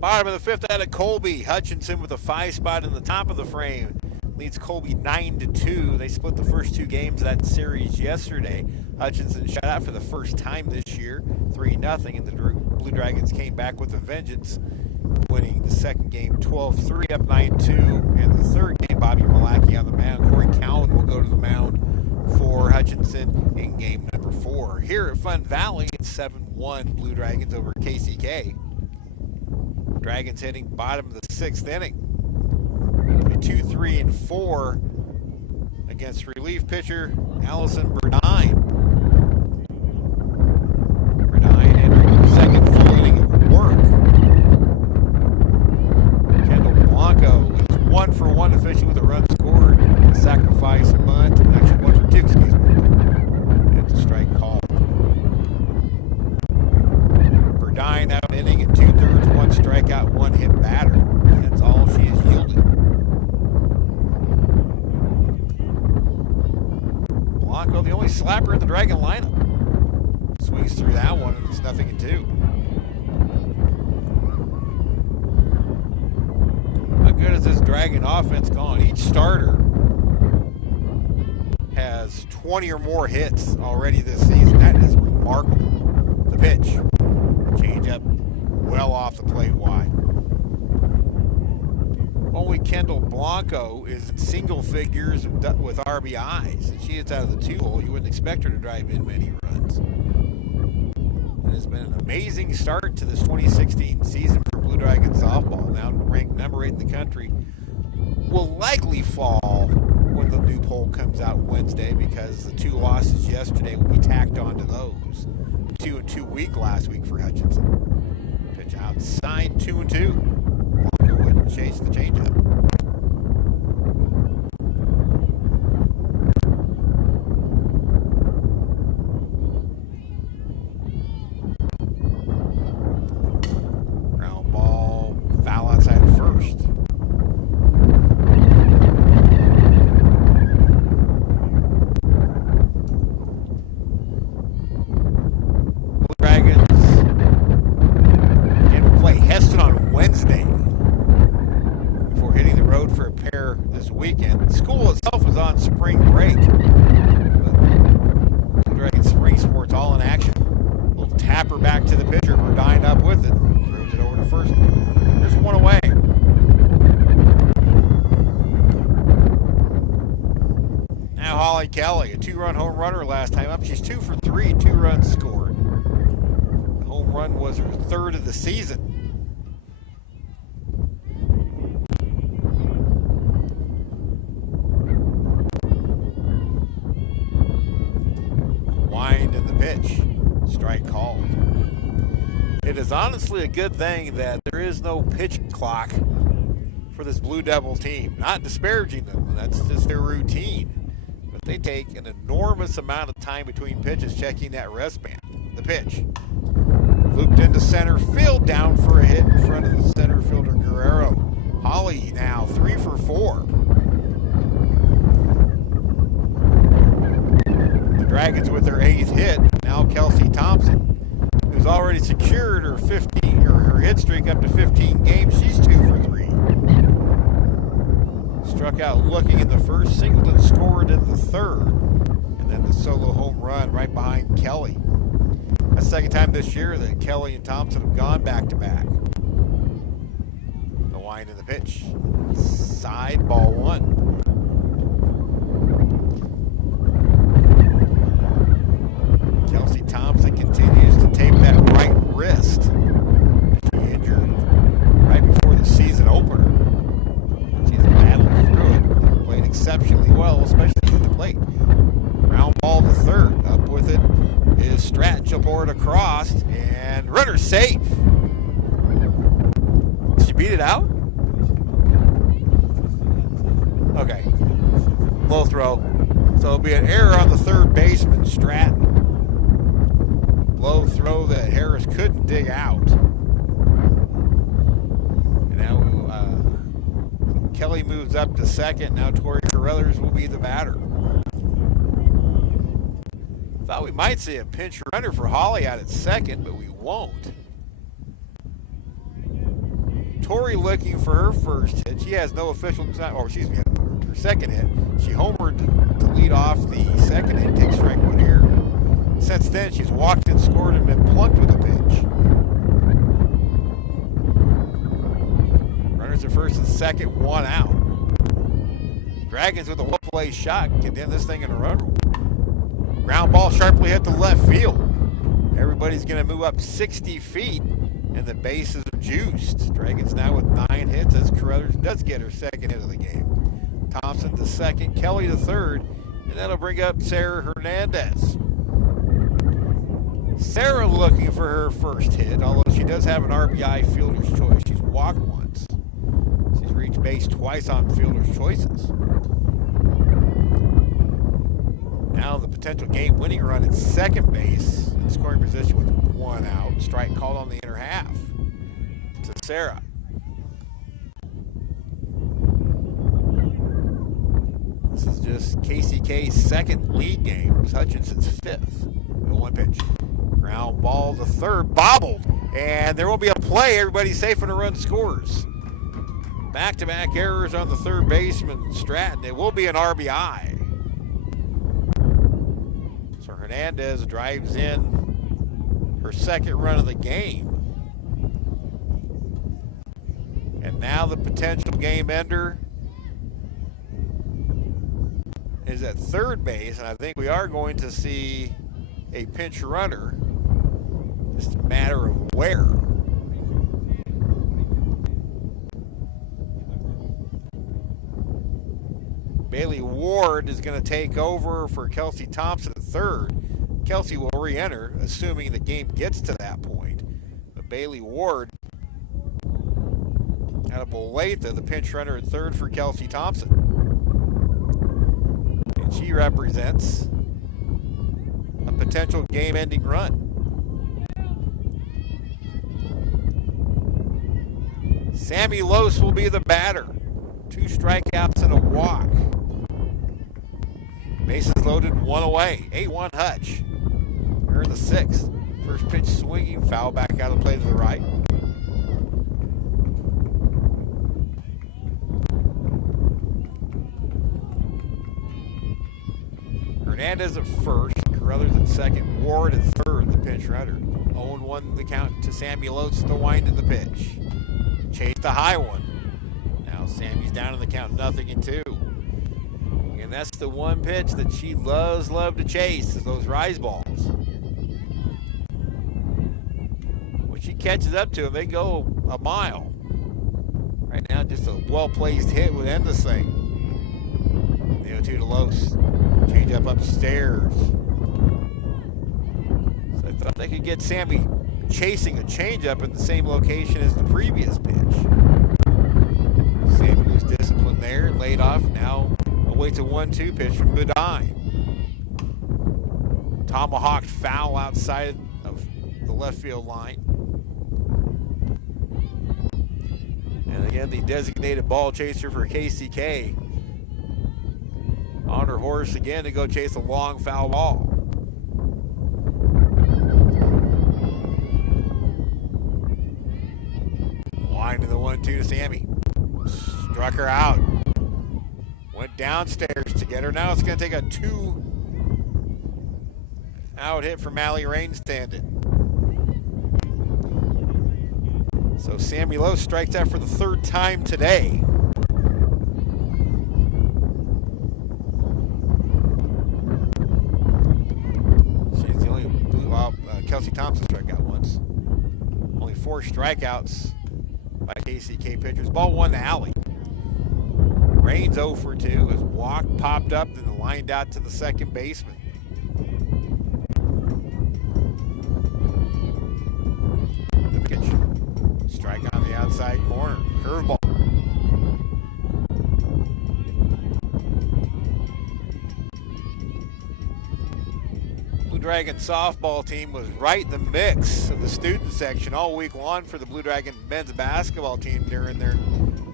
Bottom of the 5th out of Colby. Hutchinson with a 5 spot in the top of the frame. Leads Colby 9-2. They split the first 2 games of that series yesterday. Hutchinson shut out for the first time this year, 3-0, and the Blue Dragons came back with a vengeance, winning the second game 12-3, up 9-2. And the third game, Bobby Malacki on the mound. Corey Cowan will go to the mound for Hutchinson in game number 4. Here at Fun Valley, it's 7-1 Blue Dragons over KCK. Dragons hitting bottom of the 6th inning. It'll be 2, 3, and 4 against relief pitcher Allison Burdine. Burdine entering the second full inning of work. Kendall Blanco is 1 for 1 officially with a run scored. A sacrifice bunt. Actually 1 for 2, excuse me. And it's a strike call. Burdine out an inning and 2/3, 1 strikeout, 1 hit batter. That's all she has yielded. Blanco, the only slapper in the Dragon lineup. Swings through that one, and it's 0-2. How good has this Dragon offense gone? Each starter has 20 or more hits already this season. That is remarkable. The pitch. Change up well off the plate wide. Only Kendall Blanco is in single figures with RBIs. And she is out of the 2-hole. You wouldn't expect her to drive in many runs. It has been an amazing start to this 2016 season for Blue Dragons softball. Now ranked number 8 in the country. Will likely fall when the new poll comes out Wednesday because the 2 losses yesterday will be tacked onto those. 2-2 week last week for Hutchinson. Pitch outside, 2-2. Blanco wouldn't chase the changeup. Ground ball, foul outside of first. Wednesday before hitting the road for a pair this weekend. School itself is on spring break. Blue Dragons spring sports all in action. Little tapper back to the pitcher. Burdine up with it. Throws it over to first. There's one away. Now Holly Kelly, a 2-run home runner last time up. She's 2 for 3, 2 runs scored. The home run was her 3rd of the season. Pitch. Strike called. It is honestly a good thing that there is no pitch clock for this Blue Devil team. Not disparaging them, that's just their routine. But they take an enormous amount of time between pitches checking that rest band. The pitch. Looped into center field, down for a hit in front of the center fielder Guerrero. Holly now 3 for 4. Dragons with their 8th hit. Now Kelsey Thompson, who's already secured her her hit streak up to 15 games. She's 2 for 3. Struck out looking in the first. Singleton scored in the 3rd, and then the solo home run right behind Kelly. That's the second time this year that Kelly and Thompson have gone back to back. The wind of the pitch. Side ball 1. Kelsey Thompson continues to tape that right wrist. She injured right before the season opener. She's battled through it and played exceptionally well, especially at the plate. Ground ball to 3rd. Up with it is Stratton. She'll pour it across, and runner safe. Did she beat it out? Okay. Low throw. So it'll be an error on the 3rd baseman, Stratton. Low throw that Harris couldn't dig out. And now Kelly moves up to 2nd. Now Tori Carruthers will be the batter. Thought we might see a pinch runner for Holly out at 2nd, but we won't. Tori looking for her first hit. She has no official time, or excuse me, her second hit. She homered to lead off the 2nd hit, takes strike 1 here. Since then, she's walked and scored and been plunked with a pitch. Runners at 1st and 2nd, 1 out. Dragons with a well-play shot can end this thing in a run. Ground ball sharply hit to left field. Everybody's going to move up 60 feet, and the bases are juiced. Dragons now with 9 hits as Carruthers does get her 2nd hit of the game. Thompson to 2nd, Kelly to 3rd, and that'll bring up Sarah Hernandez. Sarah looking for her first hit, although she does have an RBI fielder's choice. She's walked once. She's reached base twice on fielder's choices. Now the potential game-winning run at 2nd base, in scoring position with 1 out. Strike called on the inner half to Sarah. This is just KCK's 2nd lead game. It's Hutchinson's 5th. The 1 pitch. Ground ball to 3rd, bobbled, and there will be a play. Everybody's safe when a run scores. Back-to-back errors on the 3rd baseman, Stratton. It will be an RBI. So Hernandez drives in her 2nd run of the game. And now the potential game ender is at third base, and I think we are going to see a pinch runner. Just a matter of where. Bailey Ward is going to take over for Kelsey Thompson at third. Kelsey will re-enter, assuming the game gets to that point. But Bailey Ward out of Olathe, the pinch runner at third for Kelsey Thompson. And she represents a potential game-ending run. Sammy Lose will be the batter. 2 strikeouts and a walk. Bases loaded, 1 away. 8-1 Hutch. We're in the 6th. First pitch swinging, foul back out of the play to the right. Hernandez at first, Carruthers at second, Ward at third, the pinch runner. 0-1 the count to Sammy Lose to wind in the pitch. Chase the high one. Now Sammy's down in the count, 0-2. And that's the one pitch that she love to chase, is those rise balls. When she catches up to them, they go a mile. Right now, just a well-placed hit would end this thing. The 0-2 to Lose. Change up upstairs. So I thought they could get Sammy chasing a changeup in the same location as the previous pitch. Sammy was disciplined there, laid off. Now awaits a 1-2 pitch from Budine. Tomahawk foul outside of the left field line. And again, the designated ball chaser for KCK on her horse again to go chase a long foul ball. Line to the 1-2 to Sammy. Struck her out. Went downstairs to get her. Now it's going to take a 2-out hit from Allie Rainstandon. So Sammy Lose strikes out for the 3rd time today. She's the only Kelsey Thompson struck out once. Only 4 strikeouts by KCK pitchers. Ball 1 to Allie. Rain's 0 for 2 as walk popped up and lined out to the second baseman. The pitch. Strike on the outside corner. Curveball. Blue Dragon softball team was right in the mix of the student section all week long for the Blue Dragon men's basketball team during their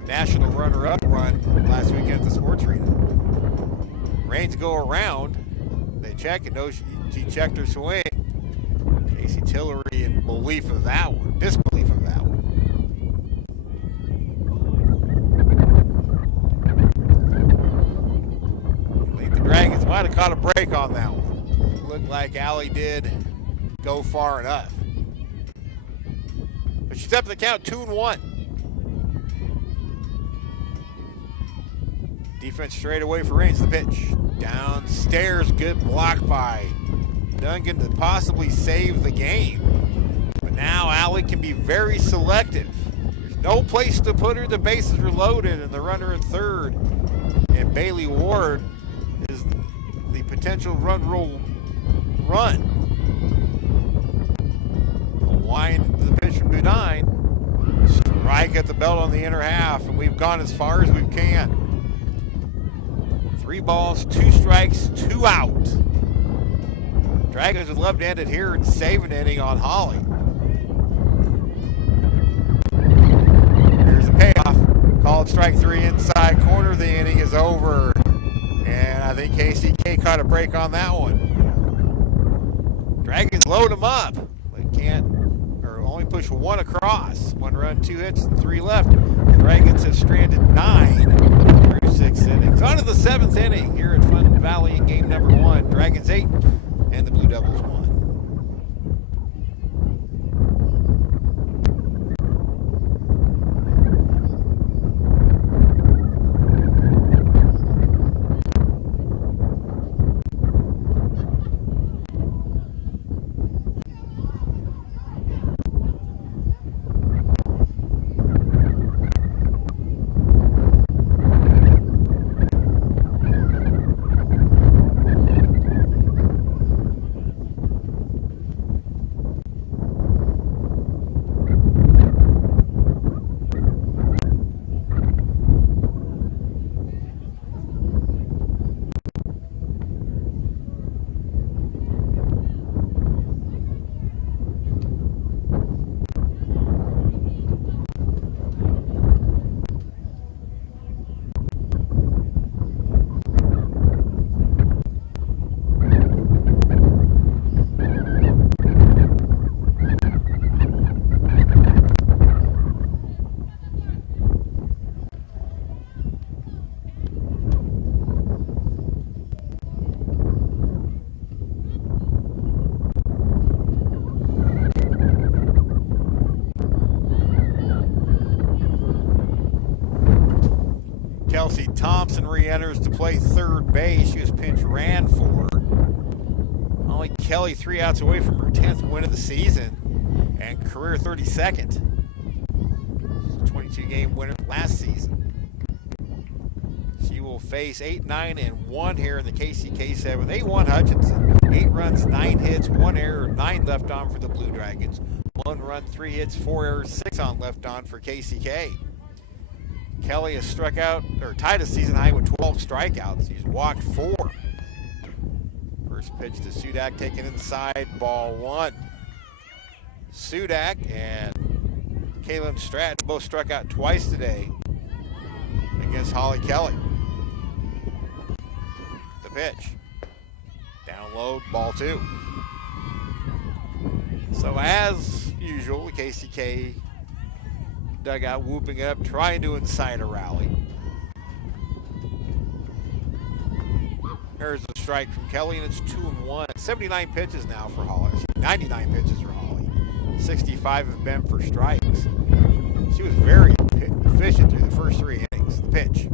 national runner-up run last weekend at the sports arena. Rains go around. They check and know she checked her swing. Casey Tillery in disbelief of that one. I think the Dragons might have caught a break on that one. It looked like Allie did go far enough. But she's up in the count, 2-1. Defense straight away for Rains. The pitch. Downstairs. Good block by Duncan to possibly save the game. But now Allie can be very selective. There's no place to put her. The bases are loaded and the runner at third. And Bailey Ward is the potential run. A wind to the pitch from Budine. Strike at the belt on the inner half, and we've gone as far as we can. 3 balls, 2 strikes, 2 out. Dragons would love to end it here and save an inning on Holly. Here's the payoff. Called strike 3 inside corner. The inning is over. And I think KCK caught a break on that one. Dragons load them up. They can't, or only push 1 across. 1 run, 2 hits, and 3 left. The Dragons have stranded 9 through 6 innings. On to the 7th inning here at Fun Valley in game number 1. Dragons 8 and the Blue Devils 1. Kelsey Thompson re-enters to play third base. She was pinch ran for. Holly Kelly 3 outs away from her 10th win of the season and career 32nd. 22-game winner last season. She will face 8, 9, and 1 here in the KCK7. 8-1 Hutchinson. 8 runs, 9 hits, 1 error, 9 left on for the Blue Dragons. 1 run, 3 hits, 4 errors, 6 on left on for KCK. Kelly has struck out, or tied a season high with 12 strikeouts. He's walked 4. First pitch to Sudak, taken inside, ball 1. Sudak and Kaylin Stratton both struck out twice today against Holly Kelly. The pitch. Down low, ball 2. So as usual, the KCK dugout whooping up, trying to incite a rally. There's a strike from Kelly, and it's 2-1. 79 pitches now for Holly. 99 pitches for Holly. 65 have been for strikes. She was very efficient through the first 3 innings. The pitch.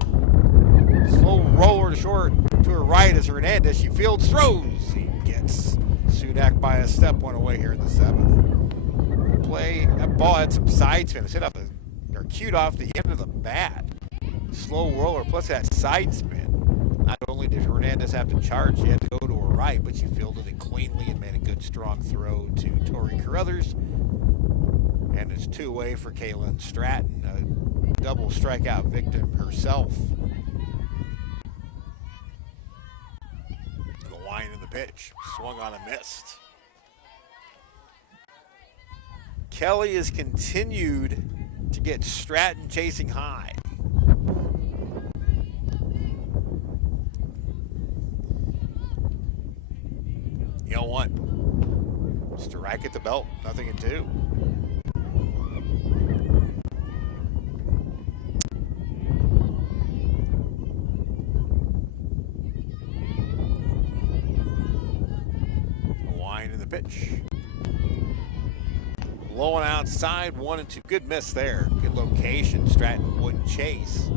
Slow roller to short to her right as Hernandez. She fields, throws. He gets Sudak by a step, 1 away here in the 7th. Play. That ball had some side spin. It's hit off the, or cued off the end of the bat. Slow roller plus that side spin. Not only did Hernandez have to charge, she had to go to her right, but she fielded it cleanly and made a good strong throw to Tori Carruthers. And it's 2 away for Kaylin Stratton, a double strikeout victim herself. The line in the pitch, swung on and missed. Kelly has continued to get Stratton chasing high. You know what? Strike at the belt, nothing in 2. The line in the pitch. Blowing outside, 1-2. Good miss there. Good location. Stratton wouldn't chase.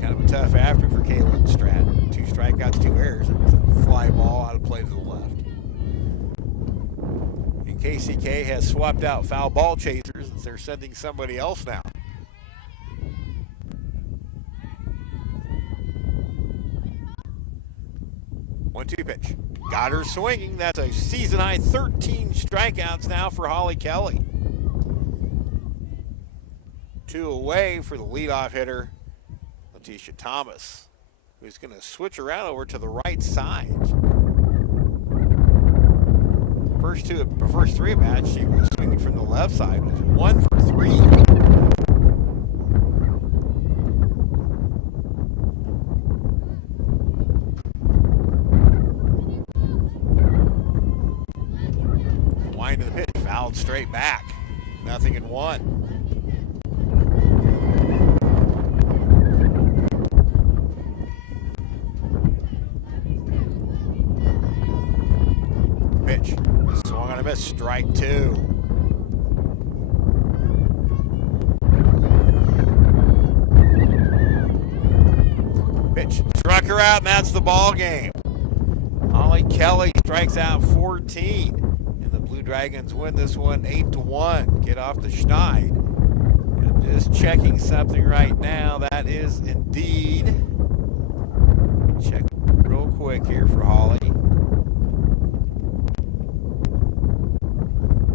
Kind of a tough after for Kaylin Stratton. 2 strikeouts, 2 errors. Fly ball out of play to the left. And KCK has swapped out foul ball chasers as they're sending somebody else now. One-two pitch. Got her swinging. That's a season high 13 strikeouts now for Holly Kelly. 2 away for the leadoff hitter, Letitia Thomas, who's going to switch around over to the right side. First 3 at bats, she was swinging from the left side. It was 1 for 3. Wind of the pitch, fouled straight back. 0-1. Pitch. Swung on a miss. Strike 2. Pitch. Struck her out, and that's the ball game. Holly Kelly strikes out 14. And the Blue Dragons win this one 8-1. Get off the schneid. I'm just checking something right now. That is indeed. Let me check real quick here for Holly.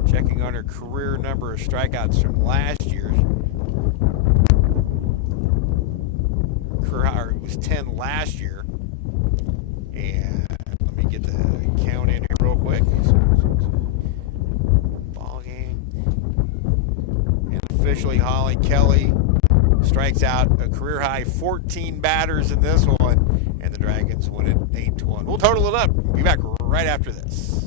Checking on her career number of strikeouts from last year. Career, it was 10 last year. And let me get the count in here real quick. Ball game. And officially Holly Kelly strikes out a career high 14 batters in this one. And the Dragons win it 8-1. We'll total it up. We'll be back right after this.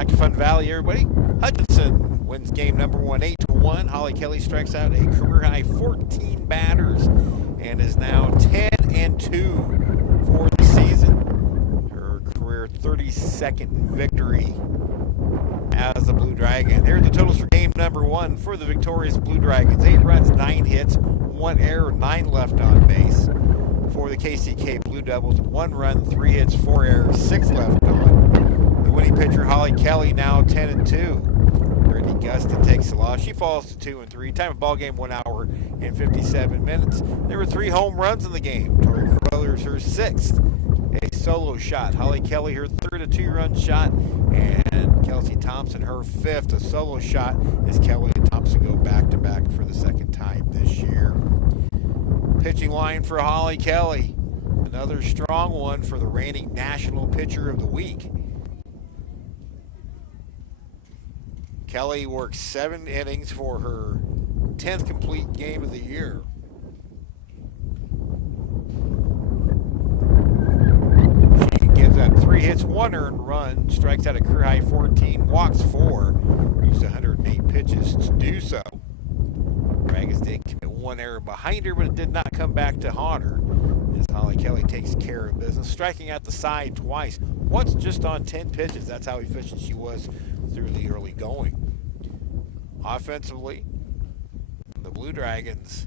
Back to Fun Valley, everybody. Hutchinson wins game number 1, 8-1. Holly Kelly strikes out a career-high 14 batters and is now 10-2 for the season. Her career 32nd victory as the Blue Dragon. Here are the totals for game number 1 for the victorious Blue Dragons. 8 runs, 9 hits, 1 error, 9 left on base. For the KCK Blue Devils, 1 run, 3 hits, 4 errors, 6 left on. The winning pitcher, Holly Kelly, now 10-2. Brittany Gustin takes the loss. She falls to 2-3. Time of ball game, 1 hour and 57 minutes. There were 3 home runs in the game. Tori Carruthers, her 6th, a solo shot. Holly Kelly, her 3rd, a 2-run shot. And Kelsey Thompson, her 5th, a solo shot, as Kelly and Thompson go back-to-back for the 2nd time this year. Pitching line for Holly Kelly. Another strong one for the reigning National Pitcher of the Week. Kelly worked 7 innings for her 10th complete game of the year. She gives up 3 hits, 1 earned run, strikes out a career high 14, walks 4, used 108 pitches to do so. Dragons did commit 1 error behind her, but it did not come back to haunt her, as Holly Kelly takes care of business, striking out the side twice, once just on 10 pitches. That's how efficient she was through the early going. Offensively, the Blue Dragons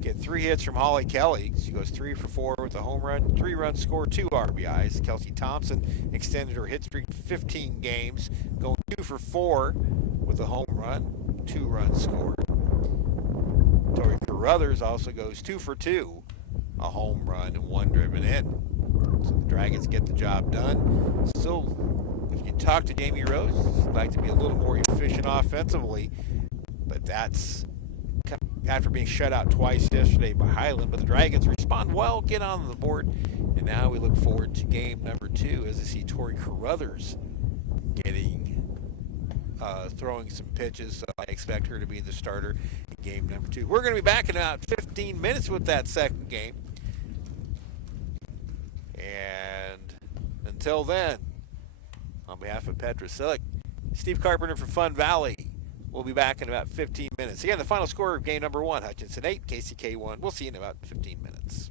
get 3 hits from Holly Kelly. She goes 3 for 4 with a home run, 3 runs scored, 2 RBIs. Kelsey Thompson extended her hit streak to 15 games, going 2 for 4 with a home run, 2 runs scored. Tori Carruthers also goes 2 for 2, a home run and 1 driven in. So the Dragons get the job done. Still, if you talk to Jamie Rose, she'd like to be a little more efficient offensively, but that's after being shut out twice yesterday by Highland. But the Dragons respond well, get on the board, and now we look forward to game number 2 as I see Tori Carruthers throwing some pitches, so I expect her to be the starter in game number 2. We're going to be back in about 15 minutes with that second game. And until then, on behalf of Petra Silic, Steve Carpenter for Fun Valley, we'll be back in about 15 minutes. Again, the final score of game number 1, Hutchinson 8, KCK 1. We'll see you in about 15 minutes.